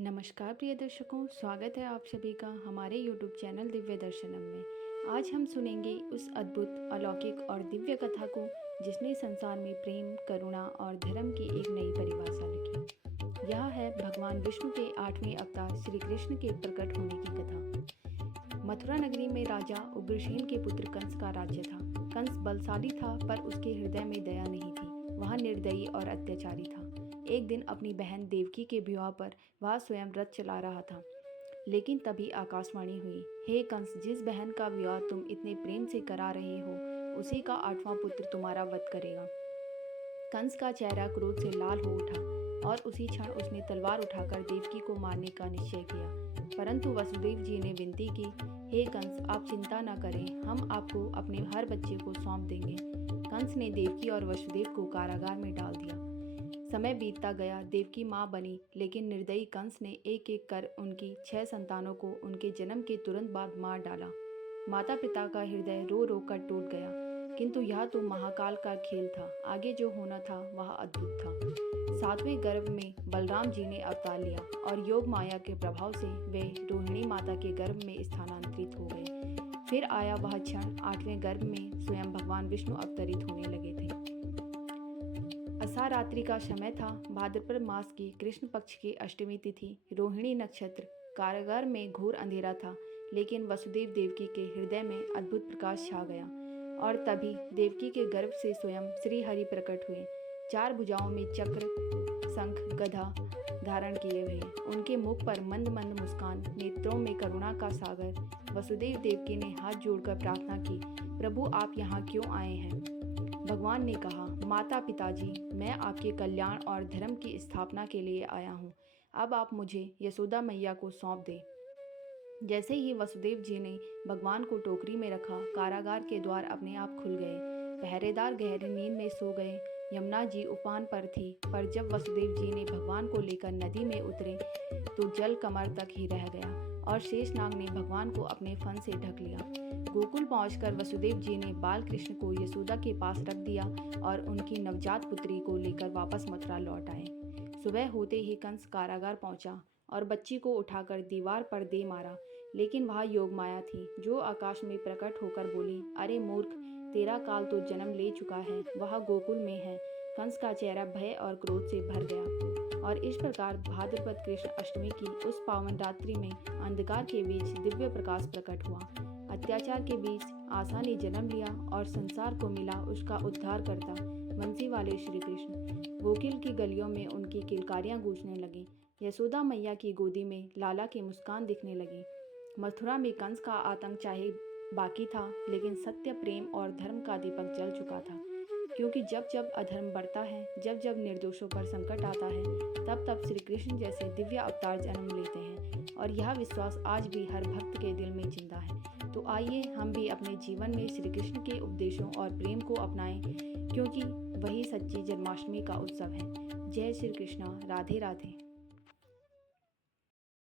नमस्कार प्रिय दर्शकों, स्वागत है आप सभी का हमारे YouTube चैनल दिव्य दर्शनम में। आज हम सुनेंगे उस अद्भुत, अलौकिक और दिव्य कथा को जिसने संसार में प्रेम, करुणा और धर्म की एक नई परिभाषा लिखी। यह है भगवान विष्णु के 8वें अवतार श्री कृष्ण के प्रकट होने की कथा। मथुरा नगरी में राजा उग्रसेन के पुत्र कंस का राज्य था। कंस बलशाली था, पर उसके हृदय में दया नहीं थी। वह निर्दयी और अत्याचारी था। एक दिन अपनी बहन देवकी के विवाह पर वह स्वयं रथ चला रहा था, लेकिन तभी आकाशवाणी हुई, हे कंस, जिस बहन का विवाह तुम इतने प्रेम से करा रहे हो, उसी का 8वां पुत्र तुम्हारा वध करेगा। कंस का चेहरा क्रोध से लाल हो उठा और उसी क्षण उसने तलवार उठाकर देवकी को मारने का निश्चय किया। परंतु वसुदेव जी ने विनती की, हे कंस, आप चिंता न करें, हम आपको अपने हर बच्चे को सौंप देंगे। कंस ने देवकी और वसुदेव को कारागार में डाल दिया। समय बीतता गया, देवकी माँ बनी, लेकिन निर्दयी कंस ने एक एक कर उनकी 6 संतानों को उनके जन्म के तुरंत बाद मार डाला। माता पिता का हृदय रो रो कर टूट गया, किंतु यह तो महाकाल का खेल था। आगे जो होना था वह अद्भुत था। 7वें गर्भ में बलराम जी ने अवतार लिया और योग माया के प्रभाव से वे रोहिणी माता के गर्भ में स्थानांतरित हो गए। फिर आया वह क्षण, 8वें गर्भ में स्वयं भगवान विष्णु अवतरित होने लगे थे। असारात्रि का समय था। भाद्रपद मास की कृष्ण पक्ष की अष्टमी तिथि, रोहिणी नक्षत्र। कारागार में घोर अंधेरा था, लेकिन वसुदेव देवकी के हृदय में अद्भुत प्रकाश छा गया। और तभी देवकी के गर्भ से स्वयं श्री हरि प्रकट हुए, 4 भुजाओं में चक्र, शंख, गदा धारण किए हुए। उनके मुख पर मंद मंद मुस्कान, नेत्रों में करुणा का सागर। वसुदेव देवकी ने हाथ जोड़कर प्रार्थना की, प्रभु आप यहाँ क्यों आए हैं? भगवान ने कहा, माता पिताजी, मैं आपके कल्याण और धर्म की स्थापना के लिए आया हूँ। अब आप मुझे यशोदा मैया को सौंप दें। जैसे ही वसुदेव जी ने भगवान को टोकरी में रखा, कारागार के द्वार अपने आप खुल गए। पहरेदार गहरी नींद में सो गए। यमुना जी उफान पर थी, पर जब वसुदेव जी ने भगवान को लेकर नदी में उतरे तो जल कमर तक ही रह गया और शेषनाग ने भगवान को अपने फन से ढक लिया। गोकुल पहुंचकर वसुदेव जी ने बाल कृष्ण को यशोदा के पास रख दिया और उनकी नवजात पुत्री को लेकर वापस मथुरा लौट आए। सुबह होते ही कंस कारागार पहुंचा और बच्ची को उठाकर दीवार पर दे मारा, लेकिन वह योग माया थी, जो आकाश में प्रकट होकर बोली, अरे मूर्ख, तेरा काल तो जन्म ले चुका है, वह गोकुल में है। कंस का चेहरा भय और क्रोध से भर गया। और इस प्रकार भाद्रपद कृष्ण अष्टमी की उस पावन रात्रि में अंधकार के बीच दिव्य प्रकाश प्रकट हुआ। अत्याचार के बीच आशा ने जन्म लिया और संसार को मिला उसका उद्धार करता वंशी वाले श्री कृष्ण। गोकुल की गलियों में उनकी किलकारियां गूंजने लगी। यशोदा मैया की गोदी में लाला की मुस्कान दिखने लगी। मथुरा में कंस का आतंक चाहे बाकी था, लेकिन सत्य, प्रेम और धर्म का दीपक जल चुका था। क्योंकि जब जब अधर्म बढ़ता है, जब जब निर्दोषों पर संकट आता है, तब तब श्री कृष्ण जैसे दिव्य अवतार जन्म लेते हैं। और यह विश्वास आज भी हर भक्त के दिल में जिंदा है। तो आइए हम भी अपने जीवन में श्री कृष्ण के उपदेशों और प्रेम को अपनाएं, क्योंकि वही सच्ची जन्माष्टमी का उत्सव है। जय श्री कृष्णा, राधे राधे।